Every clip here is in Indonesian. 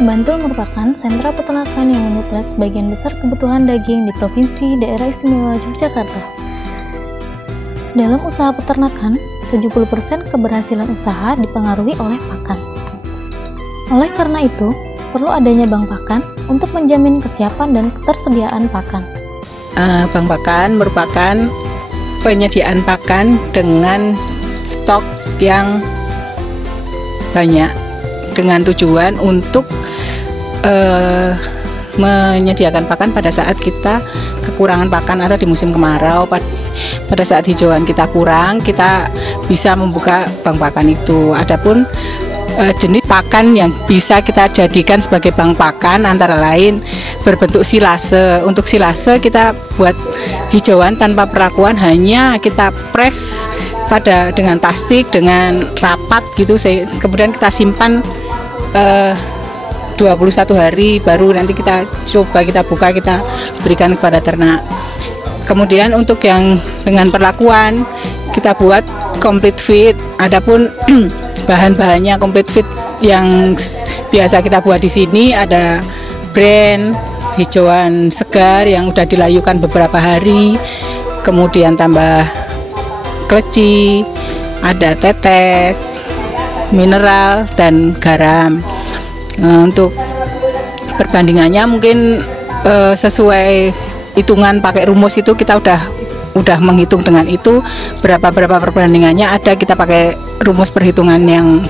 Bantul merupakan sentra peternakan yang menyuplai sebagian besar kebutuhan daging di Provinsi Daerah Istimewa Yogyakarta. Dalam usaha peternakan, 70% keberhasilan usaha dipengaruhi oleh pakan. Oleh karena itu, perlu adanya bank pakan untuk menjamin kesiapan dan ketersediaan pakan. Bank pakan merupakan penyediaan pakan dengan stok yang banyak, dengan tujuan untuk menyediakan pakan pada saat kita kekurangan pakan atau di musim kemarau. Pada saat hijauan kita kurang, kita bisa membuka bank pakan itu. Adapun jenis pakan yang bisa kita jadikan sebagai bank pakan antara lain berbentuk silase. Untuk silase kita buat hijauan tanpa perakuan, hanya kita press dengan plastik dengan rapat gitu, kemudian kita simpan 21 hari, baru nanti kita coba, kita buka, kita berikan kepada ternak. Kemudian untuk yang dengan perlakuan, kita buat complete feed. Adapun bahan-bahannya complete feed yang biasa kita buat di sini ada brand hijauan segar yang udah dilayukan beberapa hari, kemudian tambah kleci, ada tetes, mineral, dan garam. Untuk perbandingannya mungkin sesuai hitungan pakai rumus itu, kita udah menghitung dengan itu berapa perbandingannya ada. Kita pakai rumus perhitungan yang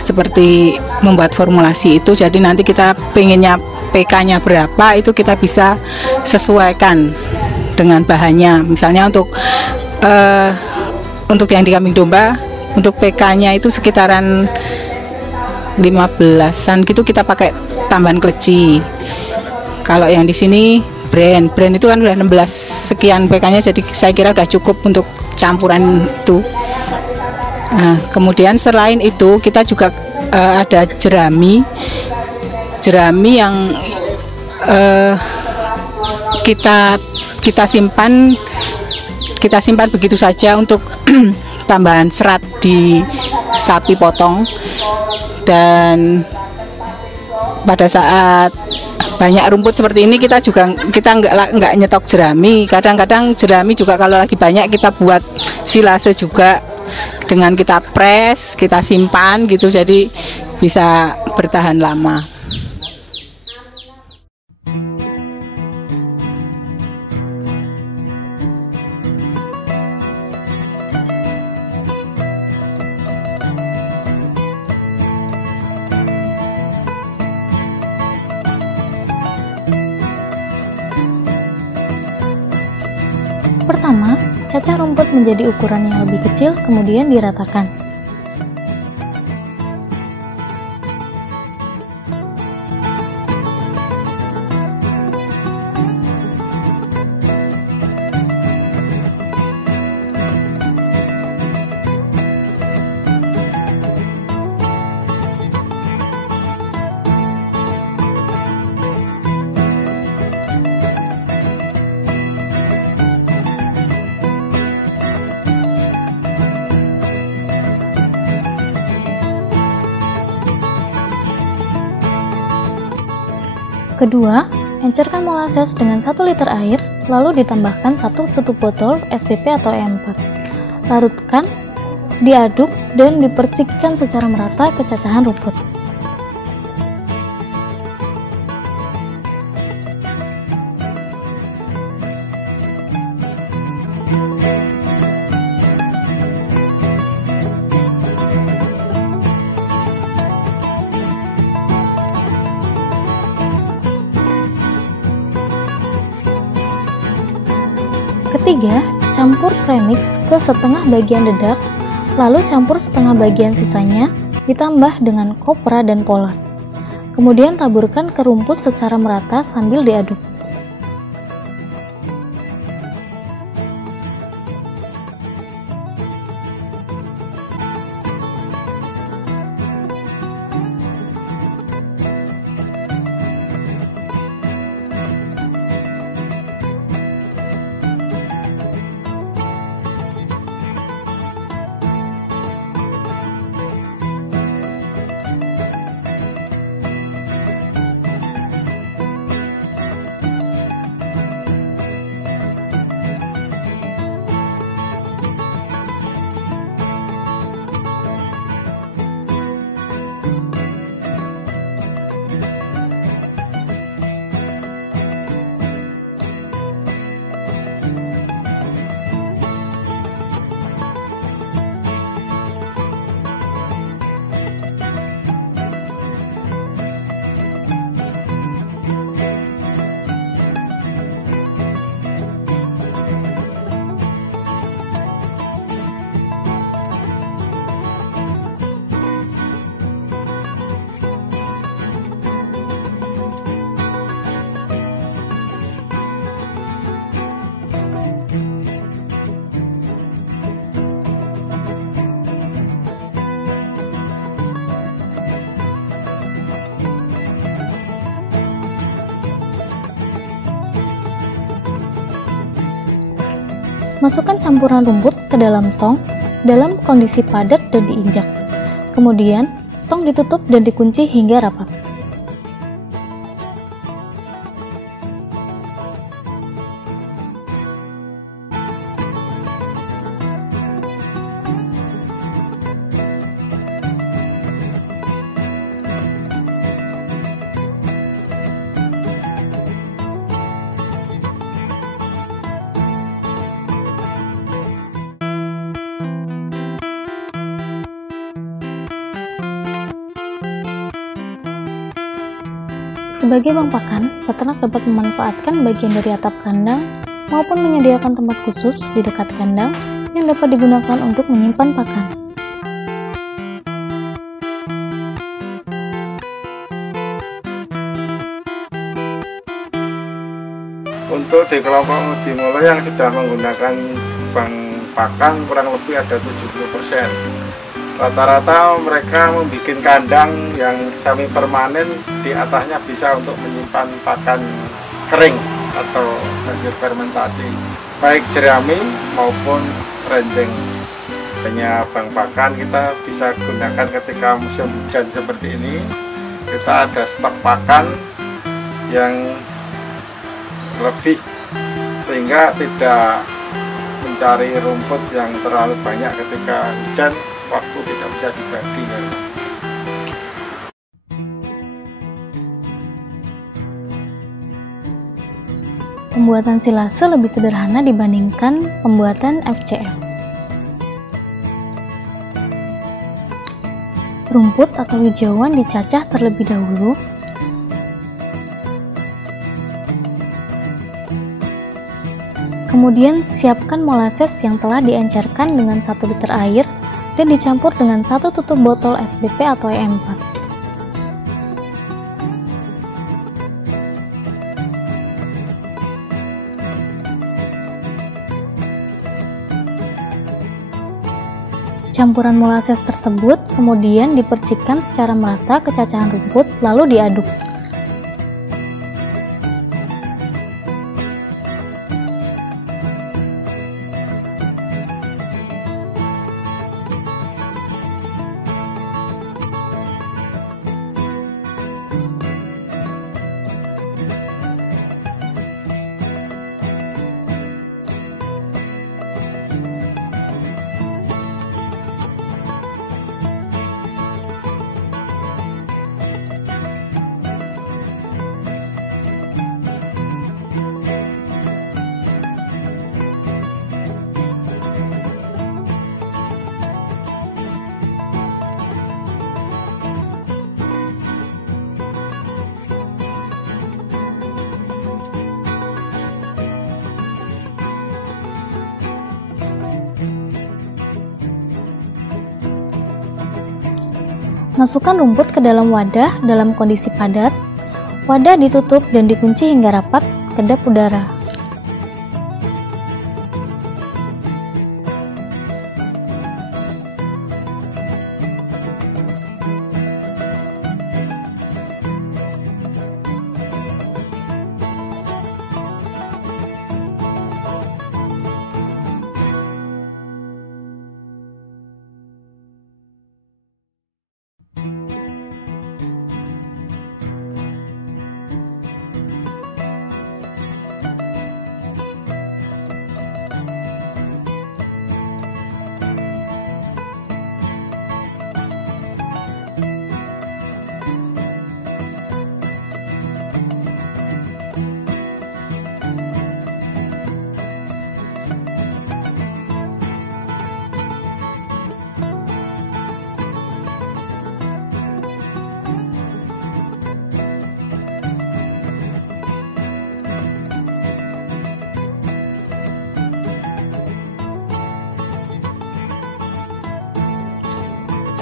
seperti membuat formulasi itu, jadi nanti kita pengennya PK-nya berapa, itu kita bisa sesuaikan dengan bahannya. Misalnya untuk yang di kambing domba, untuk PK-nya itu sekitaran 15-an gitu, kita pakai tambahan kleci. Kalau yang di sini brand itu kan udah 16 sekian PK-nya, jadi saya kira udah cukup untuk campuran itu. Nah, kemudian selain itu kita juga ada jerami yang kita simpan begitu saja untuk tambahan serat di sapi potong. Dan pada saat banyak rumput seperti ini, kita nggak nyetok jerami. Kadang-kadang jerami juga kalau lagi banyak kita buat silase juga, dengan kita press, kita simpan gitu, jadi bisa bertahan lama. Pertama, cacah rumput menjadi ukuran yang lebih kecil, kemudian diratakan. Kedua, encerkan molasses dengan 1 liter air, lalu ditambahkan 1 tutup botol SPP atau E4. Larutkan, diaduk, dan dipercikkan secara merata kecacahan rumput. Ketiga, campur premix ke setengah bagian dedak, lalu campur setengah bagian sisanya, ditambah dengan kopra dan polat. Kemudian taburkan ke rumput secara merata sambil diaduk. Masukkan campuran rumput ke dalam tong dalam kondisi padat dan diinjak. Kemudian, tong ditutup dan dikunci hingga rapat. Sebagai bank pakan, peternak dapat memanfaatkan bagian dari atap kandang maupun menyediakan tempat khusus di dekat kandang yang dapat digunakan untuk menyimpan pakan. Untuk di kelompok dimulai yang sudah menggunakan bank pakan kurang lebih ada 70%. Rata-rata mereka membuat kandang yang semi permanen, di atasnya bisa untuk menyimpan pakan kering atau hasil fermentasi, baik jerami maupun rendeng. Hanya bank pakan kita bisa gunakan ketika musim hujan seperti ini. Kita ada stok pakan yang lebih, sehingga tidak mencari rumput yang terlalu banyak ketika hujan, waktu tidak bisa dibagi. Pembuatan silase lebih sederhana dibandingkan pembuatan FCF. Rumput atau hijauan dicacah terlebih dahulu. Kemudian siapkan molasses yang telah diencerkan dengan 1 liter air dan dicampur dengan 1 tutup botol SBP atau E4. Campuran molasses tersebut kemudian dipercikkan secara merata ke cacahan rumput lalu diaduk. Masukkan rumput ke dalam wadah dalam kondisi padat. Wadah ditutup dan dikunci hingga rapat, kedap udara.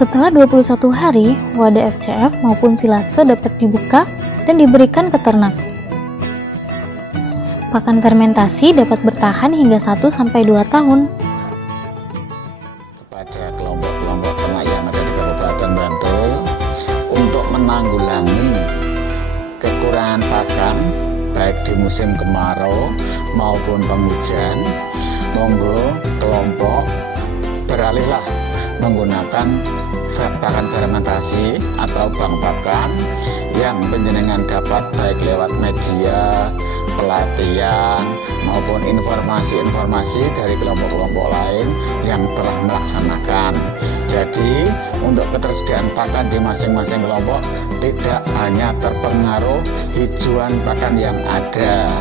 Setelah 21 hari, wadah FCF maupun silase dapat dibuka dan diberikan ke ternak. Pakan fermentasi dapat bertahan hingga 1-2 tahun. Kepada kelompok-kelompok ternak yang ada di Kabupaten Bantul, untuk menanggulangi kekurangan pakan baik di musim kemarau maupun penghujan, monggo kelompok beralihlah menggunakan pakan fermentasi atau bank pakan yang penjenengan dapat baik lewat media, pelatihan maupun informasi-informasi dari kelompok-kelompok lain yang telah melaksanakan. Jadi untuk ketersediaan pakan di masing-masing kelompok tidak hanya terpengaruh hijauan pakan yang ada,